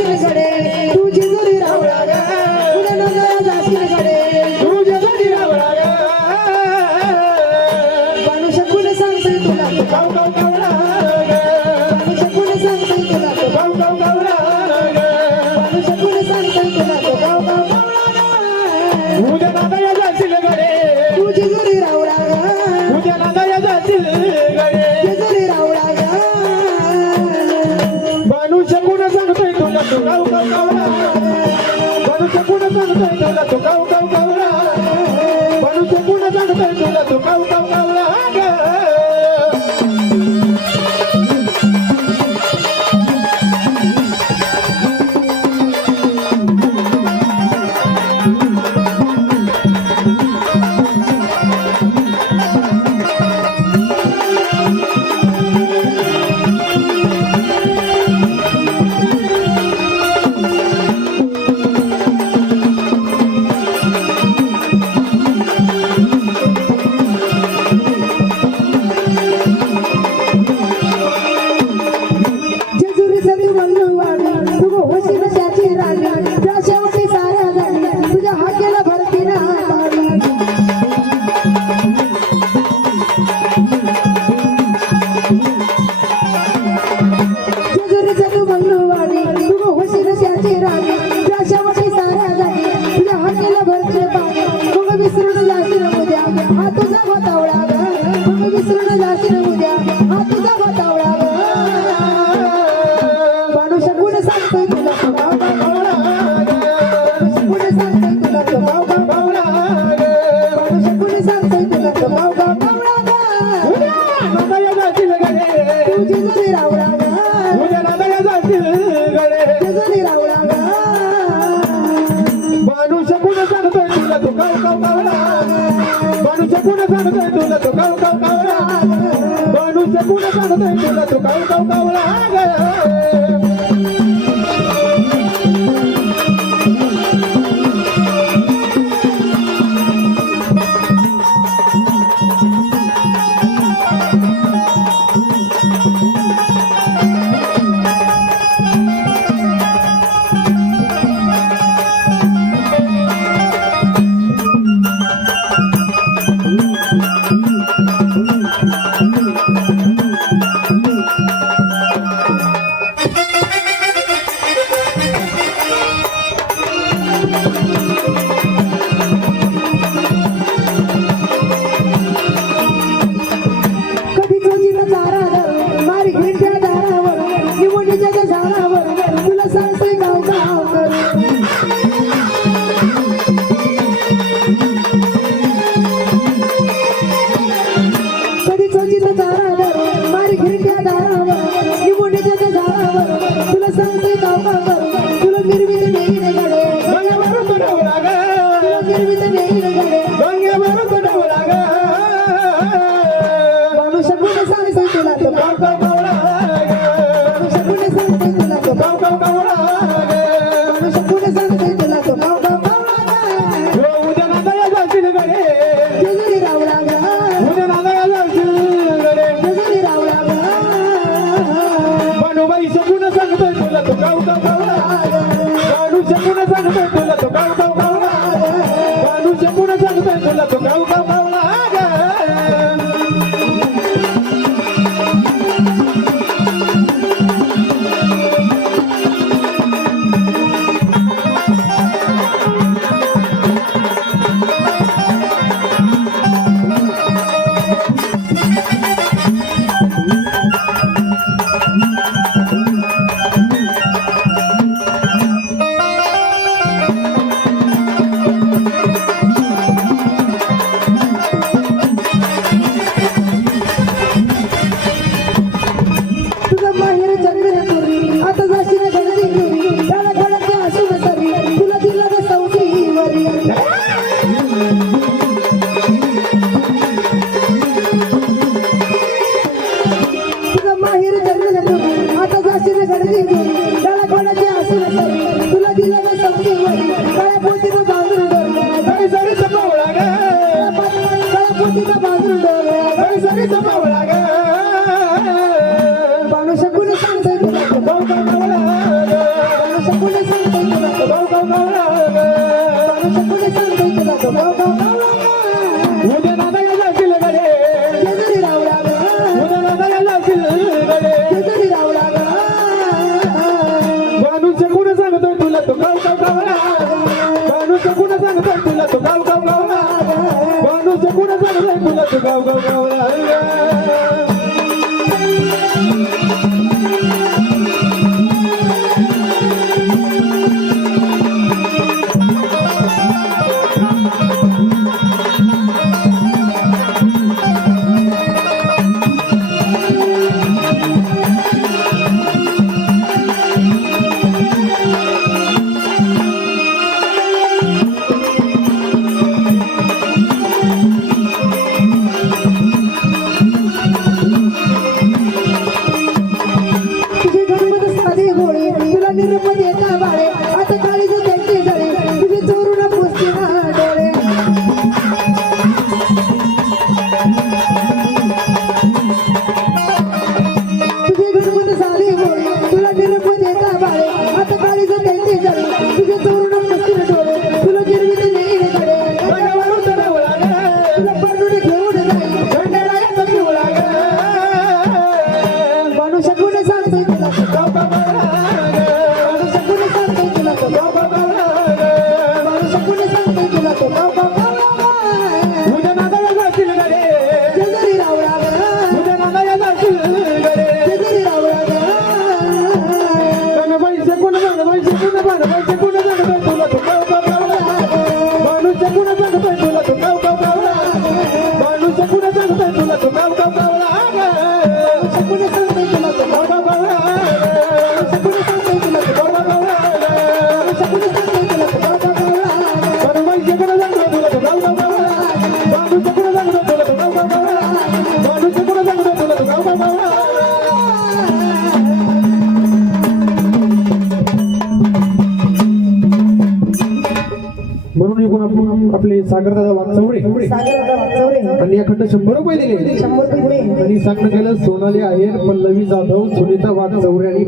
जाशील गडे तू जेजुरी रावळा ग तुझ्या नंदाया जाशील गडे तू जेजुरी रावळा ग बाणू शकून सांगते तुला तू गाव गाव गावला ग बाणू शकून सांगते तुला तू गाव गाव गावला ग बाणू शकून सांगते तुला तू गाव गाव गावला ग तुझ्या नंदाया जाशील गडे तू जेजुरी रावळा ग तुझ्या नंदाया जाशील गडे जेजुरी रावळा ग बाणू शकून सांगते तुला तू गाव गाव गावला बाणू शकून सांगते तुला तू गाव गाव गावला बाणू शकून सांगते तुला तू गाव गाव गावला ग बाणू शकून सांगते तुला शकून सांगतोय तुला तो गाव गाव गावला माणूस शकून सांगतोय तुला तो गाव गाव गावला उद्या नादाला जाशील गडे शेजारी रावला ग उद्या नादाला जाशील गडे शेजारी रावला ग माणूस शकून सांगतोय तुला तो गाव गाव गावला माणूस शकून सांगतोय तुला तो गाव गाव गावला माणूस शकून सांगतोय तुला तो गाव गाव गावला तुझे गणपत साधे गोळे तुला निरप देता बाळे आता काळीज त्यांचे जळे तुझे चोरून पुसते ना डोळे तुझे गणपत साधे गोळे तुला निरप देता बाळे आता काळीज त्यांचे जळे तुझे चोरून पुसते ना डोळे तुला गिरवीत नेईल गडे गडावरून चढवला ग तुला पडून घेऊन जाईल खंडाळ्याचा पिवळा ग माणूस शकून सांगतोय तुला गाव गाव गावला ग माणूस शकून सांगतोय तुला तो गाव गाव गावला ग माणूस शकून सांगतोय तुला तो गाव गाव गावला उद्या नादाला जाशील गडे शेजारी रावला ग उद्या नादाला जाशील गडे शेजारी रावला ग पैसे कोण सांग पैसे कोण सांगतोय तुला तो गाव गाव गावला माणूस कोण सांगतोय तुला तो गाव गाव गावला माणूस कोण सांगतोय तुला तो गाव गाव गावला शकून सांगतोय तुला तो गाव गाव गावला शकून सांगतोय तुला तो गाव गाव गावला शकून सांगतोय तुला तो गाव गाव गावला पैसे कोण सांगतोय तुला तो गाव गाव गावला माणूस कोण सांगतोय तुला तो गाव गाव गावला माणूस कोण सांगतोय तुला तो गाव गाव गावला म्हणून एकूण आपण आपले सागरदादा वागचौरे सागर वाचवरे आणि याकडनं 100 रुपये दिले 100 रुपये दिले आणि सांगणं केलं सोनाली आहेर पल्लवी जाधव सुनीता वागचौरे आणि